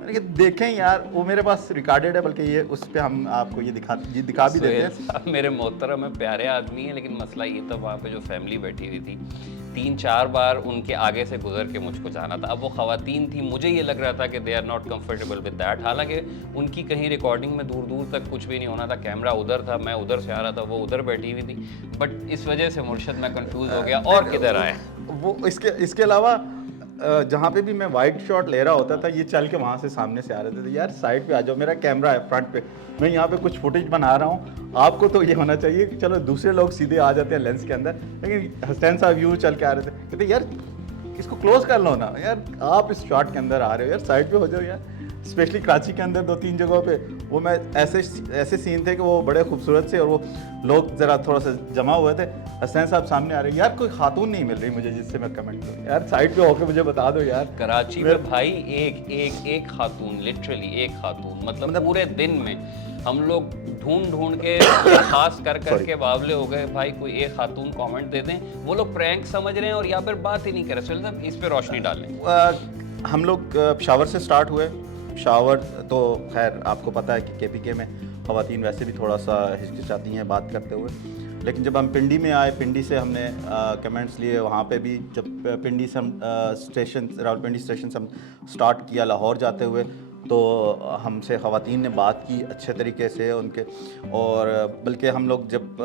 میں نے کہا دیکھیں یار وہ میرے پاس ریکارڈیڈ ہے، بلکہ یہ اس پہ ہم آپ کو یہ دکھا بھی دیتے ہیں. صاحب میرے محترم ہیں، پیارے آدمی ہیں، لیکن مسئلہ یہ تھا وہاں پہ جو فیملی بیٹھی ہوئی تھی 3-4 بار ان کے آگے سے گزر کے مجھ کو جانا تھا. اب وہ خواتین تھیں، مجھے یہ لگ رہا تھا کہ they are not comfortable with that, حالانکہ ان کی کہیں ریکارڈنگ میں دور دور تک کچھ بھی نہیں ہونا تھا. کیمرہ ادھر تھا، میں ادھر سے آ رہا تھا، وہ ادھر بیٹھی ہوئی تھی. بٹ اس وجہ سے مرشد میں کنفیوز ہو گیا اور کدھر آئے. وہ اس کے علاوہ جہاں پہ بھی میں وائٹ شاٹ لے رہا ہوتا تھا یہ چل کے وہاں سے سامنے سے آ رہے تھے. یار سائڈ پہ آ جاؤ، میرا کیمرہ ہے فرنٹ پہ، میں یہاں پہ کچھ فوٹیج بنا رہا ہوں. آپ کو تو یہ ہونا چاہیے کہ چلو دوسرے لوگ سیدھے آ جاتے ہیں لینس کے اندر، لیکن حسین صاحب یوں چل کے آ رہے تھے. کہتے یار اس کو کلوز کر لو نا یار، آپ اس شاٹ کے اندر آ رہے ہو، یار سائڈ پہ ہو جاؤ یار. اسپیشلی کراچی کے اندر 2-3 جگہوں پہ وہ میں ایسے سین تھے کہ وہ بڑے خوبصورت سے، اور وہ لوگ ذرا تھوڑا سا جمع ہوئے تھے. حسین صاحب سامنے آ رہے، یار کوئی خاتون نہیں مل رہی مجھے جس سے میں کمنٹ کروں، یار سائڈ پہ ہو کے مجھے بتا دو یار. کراچی میں بھائی ایک خاتون، لٹرلی ایک خاتون، مطلب پورے دن میں ہم لوگ ڈھونڈ کے خاص کر کے باولے ہو گئے بھائی کوئی ایک خاتون کامنٹ دے دیں. وہ لوگ پرینک سمجھ رہے ہیں اور یا پھر بات ہی نہیں کر رہے. سہیل صاحب اس پہ روشنی ڈالیں. ہم لوگ پشاور سے سٹارٹ ہوئے. پشاور تو خیر آپ کو پتہ ہے کہ KPK میں خواتین ویسے بھی تھوڑا سا ہچکچاتی ہیں بات کرتے ہوئے، لیکن جب ہم پنڈی میں آئے، پنڈی سے ہم نے کمنٹس لیے. وہاں پہ بھی جب پنڈی سے ہم راولپنڈی اسٹیشن سے ہم سٹارٹ کیا لاہور جاتے ہوئے، تو ہم سے خواتین نے بات کی اچھے طریقے سے ان کے. اور بلکہ ہم لوگ جب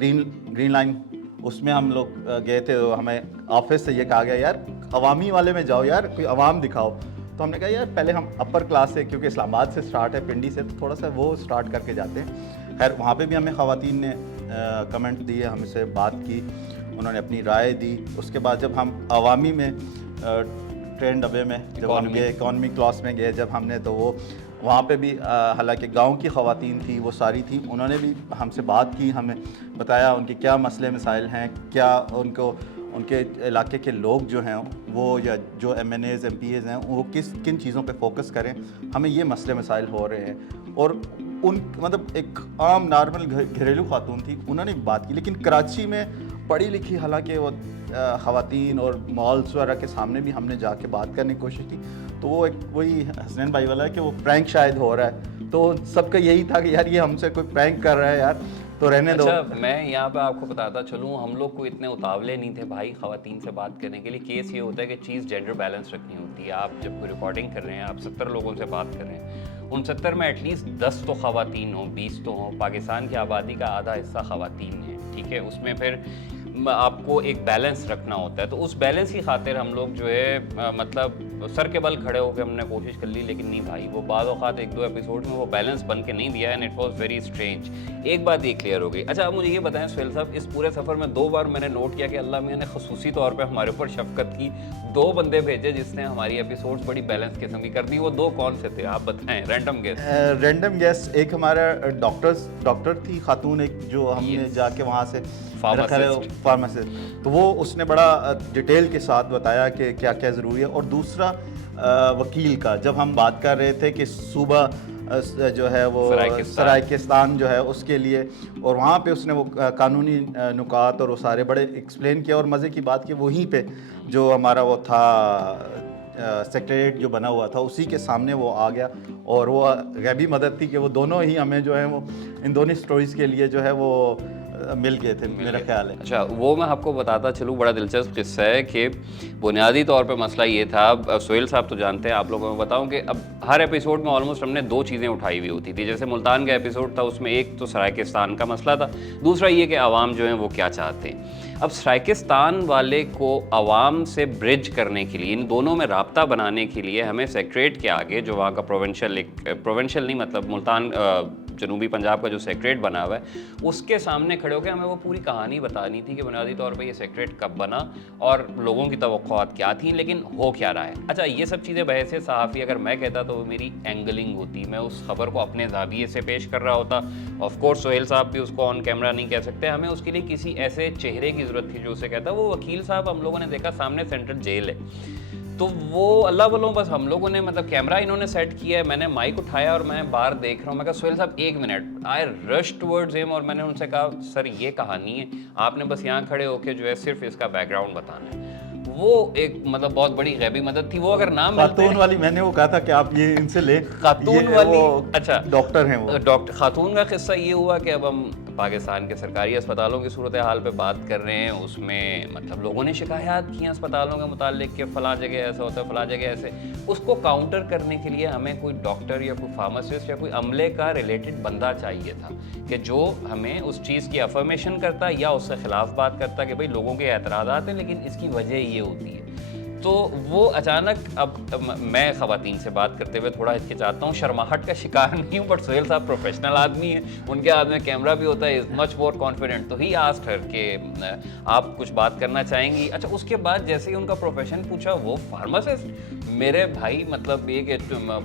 گرین لائن اس میں ہم لوگ گئے تھے، ہمیں آفس سے یہ کہا گیا یار عوامی والے میں جاؤ یار، کوئی عوام دکھاؤ. تو ہم نے کہا یار پہلے ہم اپر کلاس سے، کیونکہ اسلام آباد سے سٹارٹ ہے، پنڈی سے، تو تھوڑا سا وہ سٹارٹ کر کے جاتے ہیں. خیر وہاں پہ بھی ہمیں خواتین نے کمنٹ دیے، ہم سے بات کی، انہوں نے اپنی رائے دی. اس کے بعد جب ہم عوامی میں ٹرین ڈبے میں جب ہم گئے، اکانومی کلاس میں گئے جب ہم نے، تو وہ وہاں پہ بھی حالانکہ گاؤں کی خواتین تھیں، وہ ساری تھیں، انہوں نے بھی ہم سے بات کی، ہمیں بتایا ان کے کیا مسئلے مسائل ہیں، کیا ان کے علاقے کے لوگ جو ہیں وہ، یا جو MNAs MPAs ہیں وہ کن چیزوں پہ فوکس کریں. ہمیں یہ مسئلے مسائل ہو رہے ہیں. اور ان مطلب ایک عام نارمل گھریلو خاتون تھی، انہوں نے بات کی. لیکن کراچی میں پڑھی لکھی حالانکہ وہ خواتین اور مالس وغیرہ کے سامنے بھی ہم نے جا کے بات کرنے کی کوشش کی. تو وہ ایک وہی حسنین بھائی والا ہے کہ وہ پرینک شاید ہو رہا ہے، تو سب کا یہی تھا کہ یار یہ ہم سے کوئی پرینک کر رہا ہے یار، تو رہنے دو. اچھا میں یہاں پہ آپ کو بتاتا چلوں، ہم لوگ کو اتنے اتاولے نہیں تھے بھائی خواتین سے بات کرنے کے لیے. کیس یہ ہوتا ہے کہ چیز جینڈر بیلنس رکھنی ہوتی ہے. آپ جب کوئی ریکارڈنگ کر رہے ہیں، آپ 70 لوگوں سے بات کر رہے ہیں، ان 70 میں ایٹ لیسٹ 10 تو خواتین ہوں، 20 تو ہوں. پاکستان کی آبادی کا آدھا حصہ خواتین ہے، ٹھیک ہے. اس میں پھر آپ کو ایک بیلنس رکھنا ہوتا ہے. تو اس بیلنس کی خاطر ہم لوگ جو ہے مطلب سر کے بل کھڑے ہو کے ہم نے کوشش کر لی، لیکن نہیں بھائی وہ بعض اوقات 1-2 ایپیسوڈ میں وہ بیلنس بن کے نہیں دیا، and it was very strange. ایک بات یہ کلیئر ہو گئی. اچھا آپ مجھے یہ بتائیں سہیل صاحب، اس پورے سفر میں 2 بار میں نے نوٹ کیا کہ اللہ میاں نے خصوصی طور پہ ہمارے اوپر شفقت کی. 2 بندے بھیجے جس نے ہماری ایپیسوڈز بڑی بیلنس قسم کی کر دی. وہ 2 کون سے تھے آپ بتائیں؟ رینڈم گیس ایک ہمارا ڈاکٹر تھی خاتون، ایک جو ہم نے جا کے وہاں سے فارماسسٹ، تو وہ اس نے بڑا ڈیٹیل کے ساتھ بتایا کہ کیا کیا ضروری ہے. اور دوسرا وکیل کا، جب ہم بات کر رہے تھے کہ صوبہ جو ہے وہ سرائکستان جو ہے اس کے لیے، اور وہاں پہ اس نے وہ قانونی نکات اور وہ سارے بڑے ایکسپلین کیا. اور مزے کی بات کہ وہیں پہ جو ہمارا وہ تھا سیکریٹریٹ جو بنا ہوا تھا اسی کے سامنے وہ آ گیا. اور وہ غیبی مدد تھی کہ وہ دونوں ہی ہمیں جو ہے وہ ان دونوں سٹوریز کے لیے جو ہے وہ مل گئے تھے میرا خیال ہے. اچھا وہ میں آپ کو بتاتا چلوں، بڑا دلچسپ قصہ ہے کہ بنیادی طور پہ مسئلہ یہ تھا. سہیل صاحب تو جانتے ہیں، آپ لوگوں کو بتاؤں کہ اب ہر ایپیسوڈ میں آلموسٹ ہم نے 2 چیزیں اٹھائی ہوئی ہوتی تھی. جیسے ملتان کا ایپیسوڈ تھا، اس میں ایک تو سرائکستان کا مسئلہ تھا، دوسرا یہ کہ عوام جو ہیں وہ کیا چاہتے ہیں. اب سرائکستان والے کو عوام سے برج کرنے کے لیے، ان دونوں میں رابطہ بنانے کے لیے ہمیں سیکریٹریٹ کے آگے جو وہاں کا پروونشل نہیں مطلب ملتان جنوبی پنجاب کا جو سیکریٹریٹ بنا ہوا ہے، اس کے سامنے کھڑے ہو کے ہمیں وہ پوری کہانی بتانی تھی کہ بنیادی طور پہ یہ سیکریٹریٹ کب بنا اور لوگوں کی توقعات کیا تھیں، لیکن ہو کیا رہا ہے. اچھا یہ سب چیزیں بحیثیت صحافی اگر میں کہتا تو وہ میری اینگلنگ ہوتی، میں اس خبر کو اپنے زاویے سے پیش کر رہا ہوتا. آف کورس سہیل صاحب بھی اس کو آن کیمرہ نہیں کہہ سکتے، ہمیں اس کے لیے کسی ایسے چہرے کی ضرورت تھی جو اسے کہتا. وہ وکیل صاحب ہم لوگوں نے دیکھا سامنے سینٹرل جیل ہے، تو وہ اللہ والوں بس ہم لوگوں نے مطلب کیمرہ انہوں نے سیٹ کیا ہے، میں نے مائک اٹھایا اور میں باہر دیکھ رہا ہوں. میں کہا سہیل صاحب 1 منٹ. آئی رش ٹورڈز ہم اور میں نے ان سے کہا سر یہ کہانی ہے، آپ نے بس یہاں کھڑے ہو کے جو ہے صرف اس کا بیک گراؤنڈ بتانا ہے. وہ ایک مطلب بہت بڑی غیبی مدد تھی. وہ اگر نہ ملتے خاتون والی میں نے وہ کہا تھا کہ آپ یہ ان سے لیں, خاتون والی, اچھا ڈاکٹر ہیں وہ. ڈاکٹر خاتون کا قصہ یہ ہوا کہ اب ہم پاکستان کے سرکاری اسپتالوں کی صورتحال پہ بات کر رہے ہیں. اس میں مطلب لوگوں نے شکایات کی ہیں اسپتالوں کے متعلق کہ فلاں جگہ ایسا ہوتا ہے, فلاں جگہ ایسے. اس کو کاؤنٹر کرنے کے لیے ہمیں کوئی ڈاکٹر یا کوئی فارماسسٹ یا کوئی عملے کا ریلیٹڈ بندہ چاہیے تھا کہ جو ہمیں اس چیز کی افرمیشن کرتا یا اس سے خلاف بات کرتا کہ بھئی لوگوں کے اعتراضات ہیں لیکن اس کی وجہ یہ ہوتی ہے. تو وہ اچانک, اب میں خواتین سے بات کرتے ہوئے تھوڑا ہچکچاتا ہوں, شرماہٹ کا شکار نہیں ہوں, بٹ سہیل صاحب پروفیشنل آدمی ہیں, ان کے ہاتھ میں کیمرہ بھی ہوتا ہے, از مچ مور کانفیڈنٹ. تو ہی آسکڈ ہر کہ آپ کچھ بات کرنا چاہیں گی. اچھا, اس کے بعد جیسے ہی ان کا پروفیشن پوچھا, وہ فارماسسٹ, میرے بھائی مطلب یہ کہ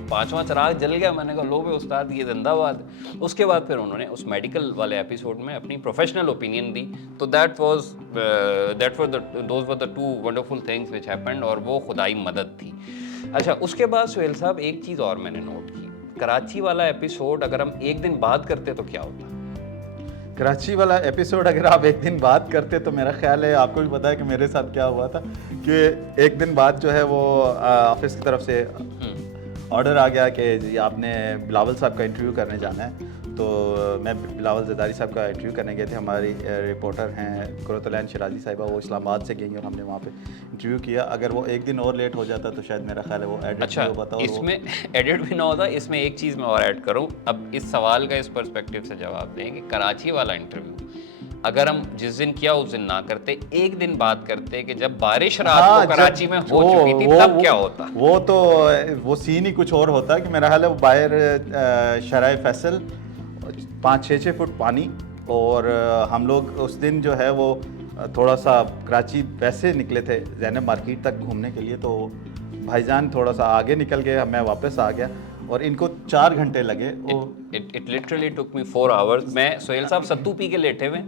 5واں چراغ جل گیا. میں نے کہا لو بھائی استاد یہ زندہ باد. اس کے بعد پھر انہوں نے اس میڈیکل والے ایپیسوڈ میں اپنی پروفیشنل اوپینین دی. تو those were the 2 wonderful things which happened, اور وہ خدائی مدد تھی. اچھا, اس کے بعد سہیل صاحب ایک چیز اور میں نے نوٹ کی, کراچی والا ایپیسوڈ اگر ہم ایک دن بات کرتے تو کیا ہوتا؟ کراچی والا ایپیسوڈ اگر آپ ایک دن بات کرتے تو میرا خیال ہے آپ کو بھی پتا ہے کہ میرے ساتھ کیا ہوا تھا کہ ایک دن بعد جو ہے وہ آفس کی طرف سے آرڈر آ گیا کہ جی آپ نے بلاول صاحب کا انٹرویو کرنے جانا ہے. تو میں بلاول زرداری صاحب کا انٹرویو کرنے گئے تھے. ہماری رپورٹر ہیں قرۃ العین شرازی صاحبہ, وہ اسلام آباد سے گئی اور ہم نے وہاں پہ انٹرویو کیا. اگر وہ ایک دن اور لیٹ ہو جاتا تو شاید میرا خیال ہے وہ ایڈٹ نہیں ہو پاتا. اس میں ایڈٹ بھی نہ ہوتا. اس میں ایک چیز میں اور ایڈ کروں, اب اس سوال کا اس پرسپیکٹیو سے جواب دیں کہ کراچی والا انٹرویو اگر ہم جس دن کیا اس دن نہ کرتے, ایک دن بات کرتے کہ جب بارش رات کو کراچی میں ہو چکی تھی, تب کیا ہوتا؟ وہ تو وہ سین ہی کچھ اور ہوتا کہ میرا خیال ہے وہ باہر شرائع فیصل 5-6 فٹ پانی, اور ہم لوگ اس دن جو ہے وہ تھوڑا سا کراچی ویسے نکلے تھے زینب مارکیٹ تک گھومنے کے لیے. تو بھائی جان تھوڑا سا آگے نکل گئے, میں واپس آ گیا اور ان کو 4 گھنٹے لگے. It literally took me 4 hours. میں سہیل صاحب ستو پی کے لیٹے ہوئے,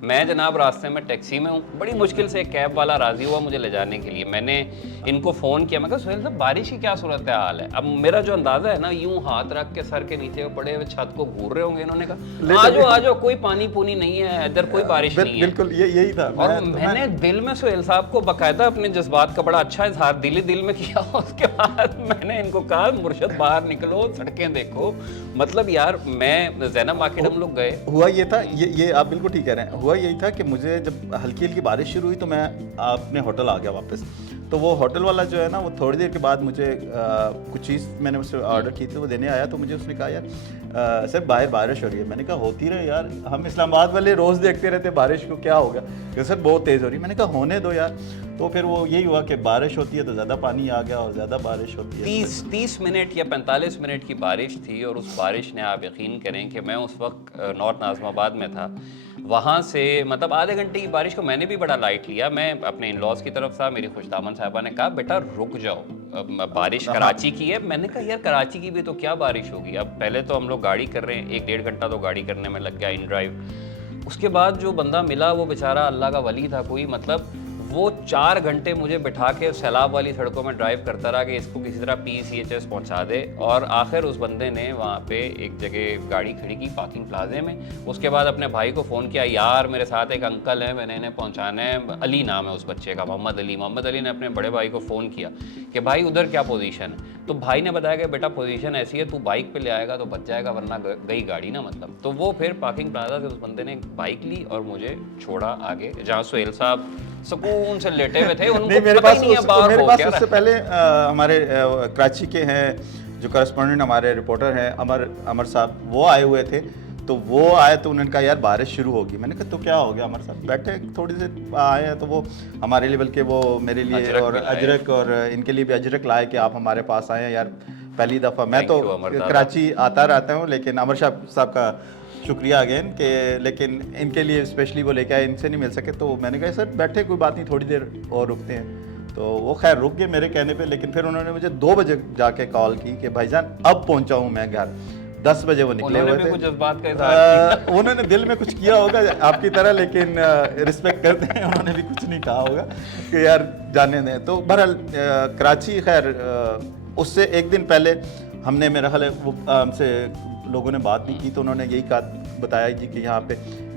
میں جناب راستے میں ٹیکسی میں ہوں, بڑی مشکل سے ایک کیب والا راضی ہوا مجھے لے جانے کے لیے. میں نے ان کو فون کیا, میں کہا سہیل صاحب بارش کی کیا صورت حال ہے؟ اب میرا جو اندازہ ہے نا, یوں ہاتھ رکھ کے سر کے نیچے پڑے ہوئے چھت کو گھور رہے ہوں گے. انہوں نے کہا آ جاؤ کوئی پانی پونی نہیں ہے ادھر, کوئی بارش نہیں ہے. بالکل یہی تھا. اور میں نے دل میں سہیل صاحب کو باقاعدہ اپنے جذبات کا بڑا اچھا اظہار دل میں کیا. اس کے بعد میں نے ان کو کہا مرشد باہر نکلو, سڑکیں دیکھو. مطلب یار میں زینب مارکیٹ ہم لوگ گئے, ہوا یہ تھا, یہ آپ بالکل ٹھیک کہہ رہے ہیں, ہوا یہی تھا کہ مجھے جب ہلکی ہلکی بارش شروع ہوئی تو میں اپنے ہوٹل آ گیا واپس. تو وہ ہوٹل والا جو ہے نا, وہ تھوڑی دیر کے بعد مجھے کچھ چیز میں نے اس سے آرڈر کی تھی وہ دینے آیا. تو مجھے اس نے کہا یار سر باہر بارش ہو رہی ہے. میں نے کہا ہوتی رہے یار, ہم اسلام آباد والے روز دیکھتے رہتے بارش کو, کیا ہوگا؟ کہ سر بہت تیز ہو رہی ہے. میں نے کہا ہونے دو یار. تو پھر وہ یہی ہوا کہ بارش ہوتی ہے تو زیادہ پانی آ گیا, اور زیادہ بارش ہوتی ہے 30 منٹ یا 45 منٹ کی بارش تھی. اور اس بارش نے آپ یقین کریں کہ میں اس وقت نارتھ ناظم آباد میں تھا, وہاں سے مطلب آدھے گھنٹے کی بارش کو میں نے بھی بڑا لائٹ لیا. میں اپنے ان لاز کی طرف تھا, میری خوش دامن صاحبہ نے کہا بیٹا رک جاؤ, بارش کراچی کی ہے. میں نے کہا یار کراچی کی بھی تو کیا بارش ہوگی. اب پہلے تو ہم لوگ گاڑی کر رہے ہیں, 1-1.5 گھنٹہ تو گاڑی کرنے میں لگ گیا ان ڈرائیو. اس کے بعد جو بندہ ملا وہ بیچارہ اللہ کا ولی تھا کوئی, مطلب وہ 4 گھنٹے مجھے بٹھا کے سیلاب والی سڑکوں میں ڈرائیو کرتا رہا کہ اس کو کسی طرح PCHS پہنچا دے. اور آخر اس بندے نے وہاں پہ ایک جگہ گاڑی کھڑی کی پارکنگ پلازے میں. اس کے بعد اپنے بھائی کو فون کیا, یار میرے ساتھ ایک انکل ہے, میں نے انہیں پہنچانا ہے. علی نام ہے اس بچے کا, محمد علی نے اپنے بڑے بھائی کو فون کیا کہ بھائی ادھر کیا پوزیشن ہے. تو بھائی نے بتایا کہ بیٹا پوزیشن ایسی ہے, تو بائک پہ لے آئے گا تو بچ جائے گا ورنہ گئی گاڑی نا مطلب. تو وہ پھر پارکنگ پلازا سے اس بندے نے بائک لی اور مجھے چھوڑا آگے, جہاں سہیل صاحب سکون سے لیٹے ہوئے تھے. ان کو میرے پاس اس سے پہلے ہمارے کراچی کے ہیں جو کرسپونڈنٹ ہمارے رپورٹر ہیں امر صاحب, وہ آئے ہوئے تھے. تو وہ آئے تو انہوں نے کہا یار بارش شروع ہوگی. میں نے کہا تو کیا ہو گیا امر صاحب, بیٹھے تھوڑی سے آئے ہیں. تو وہ ہمارے لیے بلکہ وہ میرے لیے اور اجرک اور ان کے لیے بھی اجرک لائے کہ آپ ہمارے پاس آئے ہیں یار پہلی دفعہ. میں تو کراچی آتا رہتا ہوں, لیکن امر صاحب کا شکریہ اگین کہ لیکن ان کے لیے اسپیشلی وہ لے کے آئے, ان سے نہیں مل سکے. تو میں نے کہا سر بیٹھے کوئی بات نہیں, تھوڑی دیر اور رکتے ہیں. تو وہ خیر رک گئے میرے کہنے پہ, لیکن پھر انہوں نے مجھے 2 بجے جا کے کال کی کہ بھائی جان اب پہنچا ہوں میں گھر. 10 بجے وہ نکلے ہوئے تھے. انہوں نے دل میں کچھ کیا ہوگا آپ کی طرح, لیکن رسپیکٹ کرتے ہیں, انہوں نے بھی کچھ نہیں کہا ہوگا کہ یار جانے دیں. تو بہرحال کراچی خیر اس سے ایک دن پہلے ہم نے, میرا خیال ہے وہ ہم سے لوگوں نے بات بھی کی, تو انہوں نے یہی بتایا جی کہ یہاں پہ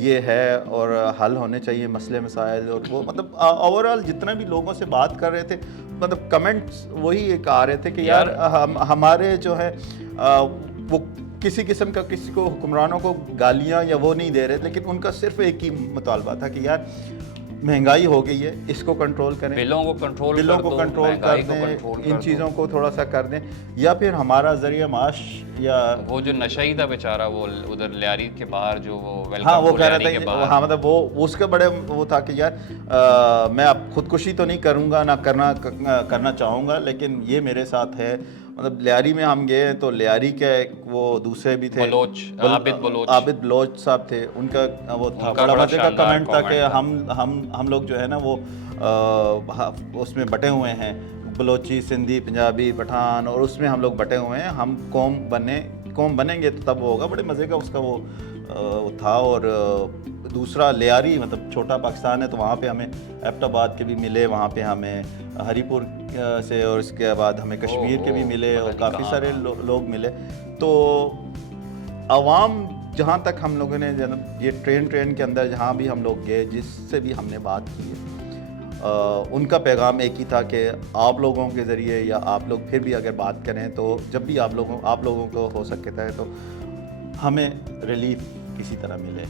یہ ہے اور حل ہونے چاہیے مسئلے مسائل. اور وہ مطلب اوور آل جتنے بھی لوگوں سے بات کر رہے تھے مطلب کمنٹس وہی ایک آ رہے تھے کہ یار ہمارے جو ہے وہ کسی قسم کا کسی کو حکمرانوں کو گالیاں یا وہ نہیں دے رہے, لیکن ان کا صرف ایک ہی مطالبہ تھا کہ یار مہنگائی ہو گئی ہے, اس کو کنٹرول کریں, بلوں کو کنٹرول کر دیں, ان چیزوں کو تھوڑا سا کر دیں, یا پھر ہمارا ذریعہ معاش یا وہ جو نشئی تھا بیچارہ وہ ادھر لیاری کے باہر جو ہاں وہ کہہ رہا تھا, ہاں مطلب وہ اس کا بڑے وہ تھا کہ یار میں اب خودکشی تو نہیں کروں گا, نہ کرنا چاہوں گا, لیکن یہ میرے ساتھ ہے. مطلب لیاری میں ہم گئے تو لیاری کے وہ دوسرے بھی تھے, عابد بلوچ صاحب تھے, ان کا وہ تھا بڑا مزے کا کمنٹ تھا کہ ہم لوگ جو ہے نا وہ اس میں بٹے ہوئے ہیں, بلوچی, سندھی, پنجابی, پٹھان, اور اس میں ہم لوگ بٹے ہوئے ہیں, ہم قوم بنیں گے تو تب ہوگا. بڑے مزے کا اس کا وہ تھا. اور دوسرا لیاری مطلب چھوٹا پاکستان ہے, تو وہاں پہ ہمیں ایبٹ آباد کے بھی ملے, وہاں پہ ہمیں ہری پور سے, اور اس کے بعد ہمیں کشمیر کے بھی ملے, اور کافی سارے لوگ ملے. تو عوام جہاں تک ہم لوگوں نے یہ ٹرین کے اندر جہاں بھی ہم لوگ گئے, جس سے بھی ہم نے بات کی ہے, ان کا پیغام ایک ہی تھا کہ آپ لوگوں کے ذریعے یا آپ لوگ پھر بھی اگر بات کریں تو جب بھی آپ لوگوں کو ہو سکتا ہے تو ہمیں ریلیف کسی طرح ملے.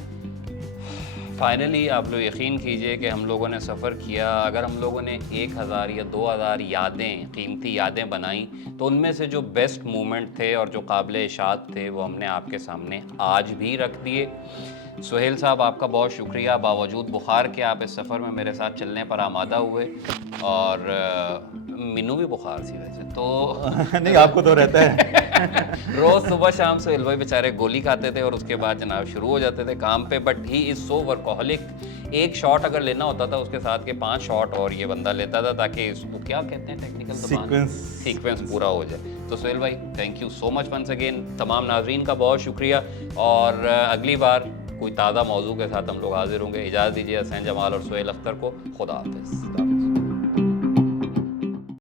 فائنلی آپ لوگ یقین کیجئے کہ ہم لوگوں نے سفر کیا, اگر ہم لوگوں نے 1000 یا 2000 یادیں, قیمتی یادیں بنائیں, تو ان میں سے جو بیسٹ مومنٹ تھے اور جو قابل اشاد تھے وہ ہم نے آپ کے سامنے آج بھی رکھ دیے. سہیل صاحب آپ کا بہت شکریہ, باوجود بخار کے آپ اس سفر میں میرے ساتھ چلنے پر آمادہ ہوئے, اور مینو بھی بخار سی ویسے تو نہیں آپ کو تو رہتا ہے روز صبح شام سہیل بھائی بیچارے گولی کھاتے تھے اور اس کے بعد جناب شروع ہو جاتے تھے کام پہ, بٹ ہی از سو ورکہولک. ایک شاٹ اگر لینا ہوتا تھا اس کے ساتھ کے 5 شاٹ اور یہ بندہ لیتا تھا تاکہ اس کو کیا کہتے ہیں ٹیکنیکل زبان سیکوینس پورا ہو جائے. تو سہیل بھائی thank you so much once again. تمام ناظرین کا بہت شکریہ, اور اگلی بار کوئی تازہ موضوع کے ساتھ ہم لوگ حاضر ہوں گے. اجازت دیجیے حسین جمال اور سہیل اختر کو. خدا حافظ.